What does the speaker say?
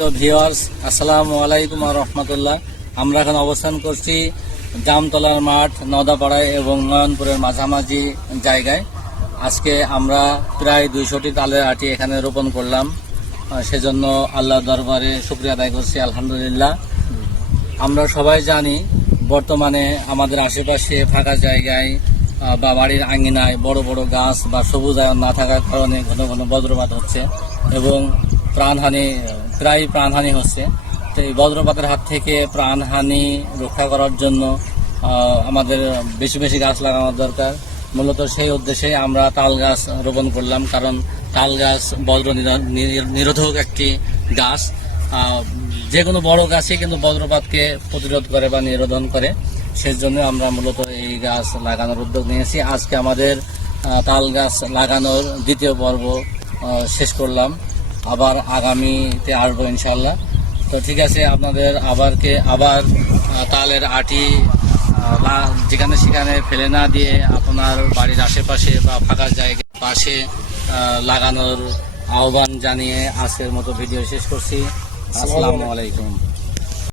তো ভিউয়ার্স, আসসালামু আলাইকুম ওয়া রাহমাতুল্লাহ। আমরা এখন অবস্থান করছি জামতলার মাঠ, নওদাপাড়ায় এবং নয়নপুরের মাঝামাঝি জায়গায়। আজকে আমরা প্রায় 200টি তালের আটি এখানে রোপণ করলাম। সেজন্য আল্লাহর দরবারে শুকরিয়া আদায় করছি, আলহামদুলিল্লাহ। আমরা সবাই জানি বর্তমানে আমাদের আশেপাশে ফাঁকা জায়গায় বা বাড়ির আঙ্গিনায় বড় বড় গাছ বা সবুজায়ন না থাকার কারণে ঘন ঘন বজ্রপাত হচ্ছে এবং প্রায় প্রাণহানি হচ্ছে। তো এই বজ্রপাতের হাত থেকে প্রাণহানি রক্ষা করার জন্য আমাদের বেশি বেশি গাছ লাগানোর দরকার। মূলত সেই উদ্দেশ্যে আমরা তাল গাছ রোপণ করলাম, কারণ তাল গাছ বজ্র নিরোধক একটি গাছ। যে কোনো বড় গাছই কিন্তু বজ্রপাতকে প্রতিরোধ করে বা নিরোধন করে। সেজন্য আমরা মূলত এই গাছ লাগানোর উদ্যোগ নিয়েছি। আজকে আমাদের তাল গাছ লাগানোর দ্বিতীয় পর্ব শেষ করলাম। আবার আগামীতে আসবো ইনশাল্লাহ। তো ঠিক আছে, আপনাদের আবার তালের আটি যেখানে সেখানে ফেলে না দিয়ে আপনার বাড়ির আশেপাশে বা ফাঁকা জায়গার পাশে লাগানোর আহ্বান জানিয়ে আজকের মতো ভিডিও শেষ করছি। আসসালামু আলাইকুম।